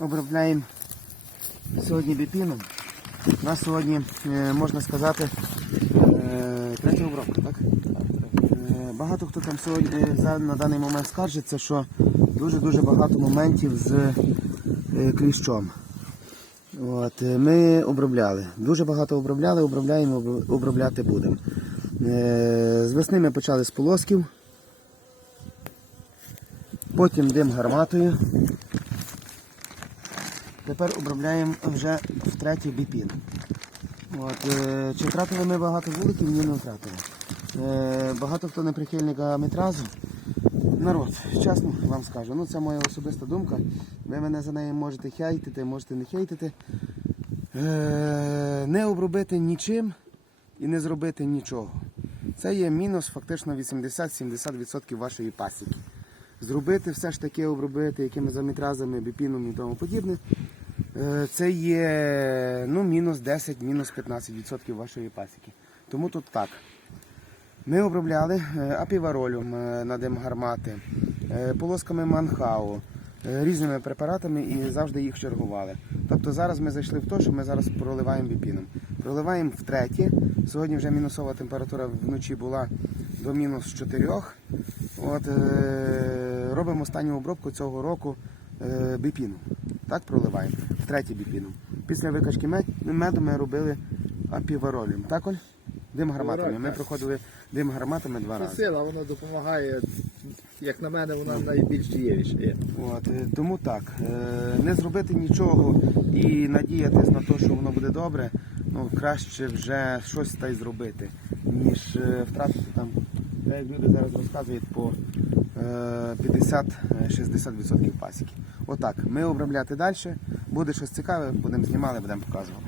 обробляємо сьогодні біпіном. У нас сьогодні, е, можна сказати, е, третя обробка, так? Е, Багато хто там сьогодні на даний момент скаржиться, що дуже-дуже багато моментів з кліщом. От, ми обробляли. Дуже багато обробляли, обробляємо, обробляти будемо. З весни ми почали з полосків, потім дим гарматою. Тепер обробляємо вже втретє біпін. От, е, чи втратили ми багато вуликів? Ні, не втратили. Е, багато хто не прихильник метразу. Народ, чесно вам скажу, ну це моя особиста думка. Ви мене за неї можете хейтити, можете не хейтити. Е, не обробити нічим і не зробити нічого. Це є мінус фактично 80-70% вашої пасіки. Зробити все ж таки обробити якимись замітразами, біпіном і тому подібне. Е, Це є ну, мінус 10, мінус 15% вашої пасіки. Тому тут так. Ми обробляли е, апіваролем е, на дим гармати, полосками манхау, різними препаратами і завжди їх чергували. Тобто зараз ми зайшли в те, що ми зараз проливаємо біпіном. Проливаємо втретє. Сьогодні вже мінусова температура вночі була до мінус 4. От, робимо останню обробку цього року біпіном. Так проливаємо. Втретє біпіном. Після викачки меду ми робили апіваролем. Так, Оль? Дим гарматами. Ми проходили дим гарматами два Це рази. сила, вона допомагає. Як на мене, вона найбільш дієвіша. От, е, тому так, е, не зробити нічого і надіятись на те, що воно буде добре, ну краще вже щось та й зробити, ніж е, втратити там, так як люди зараз розказують, по е, 50-60% пасіки. Отак, ми обробляти далі, буде щось цікаве, будемо знімали, будемо показувати.